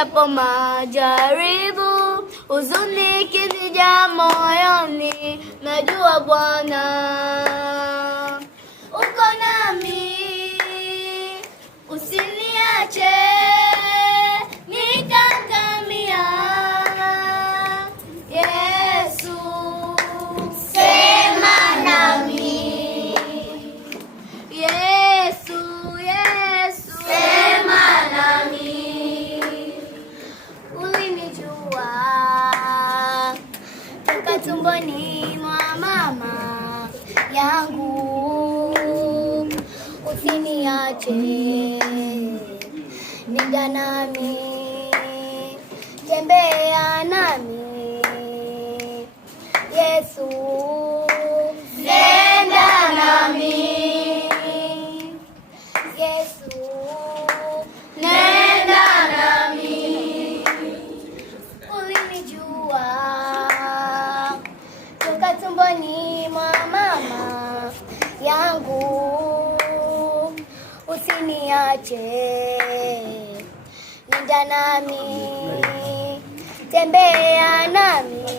yapo majaribu, huzuni ikinijaa moyoni, najua Bwana uko nami, usiniache nikaangamia. Yesu, sema nami. Yesu, Yesu, sema nami. Ulinijua toka tumboni mwa mama yangu, usiniache, nenda nami, tembea nami. Yesu, nenda nami. Yesu, nenda nami. Ulinijua toka tumboni mwa mama yangu, usiniache, nenda nami, tembea nami.